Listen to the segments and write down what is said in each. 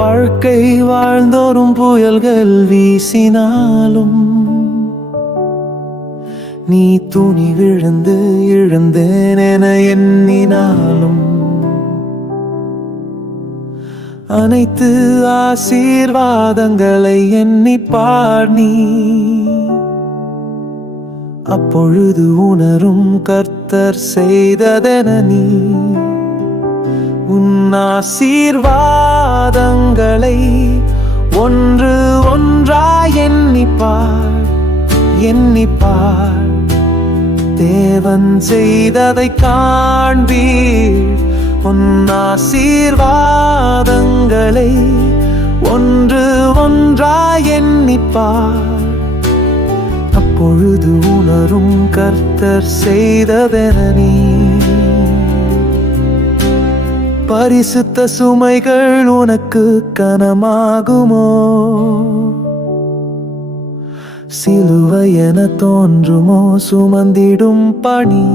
வாழ்க்கை வாழ்ந்தோறும் புயல்கள் வீசினாலும் நீ துணி விழுந்து இழந்தேன் என எண்ணினாலும் அனைத்து ஆசீர்வாதங்களை எண்ணி பார் நீ. அப்பொழுது உணரும் கர்த்தர் செய்ததென நீ. உன் ஆசீர்வாதங்களை ஒன்று ஒன்றாய் எண்ணிப்பார் எண்ணிப்பார். தேவன் செய்ததை காண்பீர். உன் ஆசீர்வாதங்களை ஒன்று ஒன்றாய் எண்ணிப்பார். அப்பொழுது உணரும் கர்த்தர் செய்ததென நீ. பரிசுத்த சுமைகள் உனக்கு கனமாகுமோ? சிலுவை என தோன்றுமோ சுமந்திடும் பணி?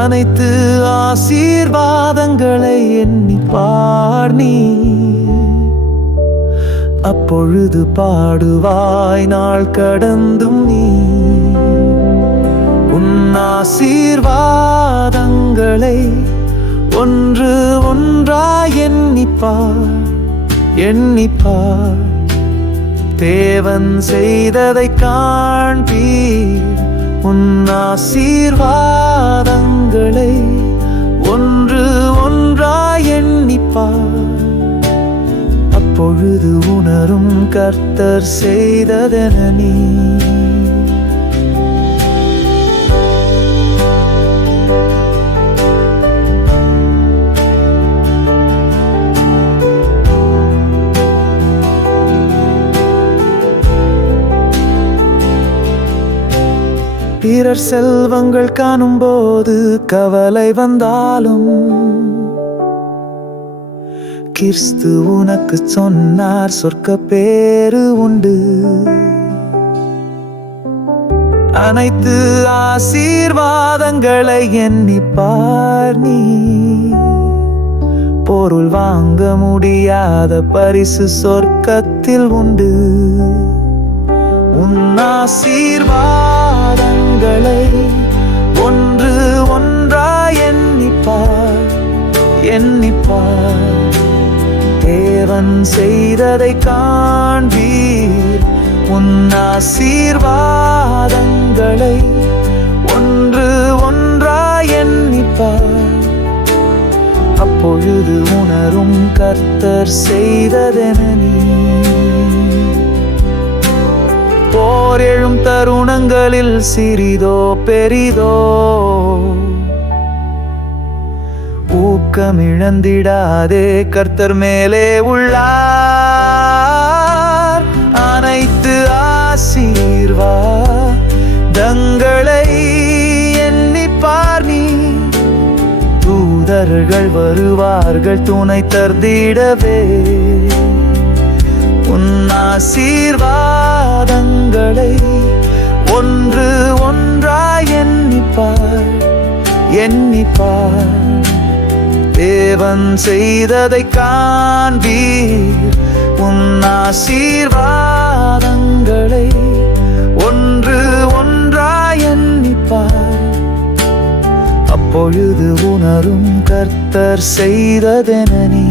அனைத்து ஆசீர்வாதங்களை எண்ணிப்பார் நீ. அப்பொழுது பாடுவாய் நாள் கடந்தும் நீ. உன் ஆசீர்வாதங்களை ஒன்று ஒன்றாய் எண்ணிப்பார் எண்ணிப்பார். தேவன் செய்ததை காண்பீர். உன் ஆசீர்வாதங்களை ஒன்று ஒன்றாய் எண்ணிப்பார். அப்பொழுது உணரும் கர்த்தர் செய்ததென நீ. பிறர் செல்வங்கள் காணும்போது கவலை வந்தாலும் கிறிஸ்து உனக்கு சொன்னார் சொர்க்க பேறு உண்டு. அனைத்து ஆசீர்வாதங்களை எண்ணிப்பார் நீ. பொருள் வாங்க முடியாத பரிசு சொர்க்கத்தில் உண்டு. உன் ஆசீர்வாதங்களை ஒன்று ஒன்றாய் எண்ணிப்பார் எண்ணிப்பார். தேவன் செய்ததை காண்பீர். உன் ஆசீர்வாதங்களை ஒன்று ஒன்றாய் எண்ணிப்பார். அப்பொழுது உணரும் கர்த்தர் செய்ததென நீ. போர் எழும் தருணங்களில் சிறிதோ பெரிதோ ஊக்கமிழந்திடாதே. கர்த்தர் மேலே உள்ளார். அனைத்து ஆசீர்வாதங்களை எண்ணிப்பார் நீ. தூதர்கள் வருவார்கள் துணை தர்ந்திடவே. உன் ஆசீர்வாதங்களை ஒன்று ஒன்றாய் எண்ணிப்பார் எண்ணிப்பார். தேவன் செய்ததை காண்பீர். உன் ஆசீர்வாதங்களை ஒன்று ஒன்றாய் எண்ணிப்பார். அப்பொழுது உணரும் கர்த்தர் செய்ததென நீ.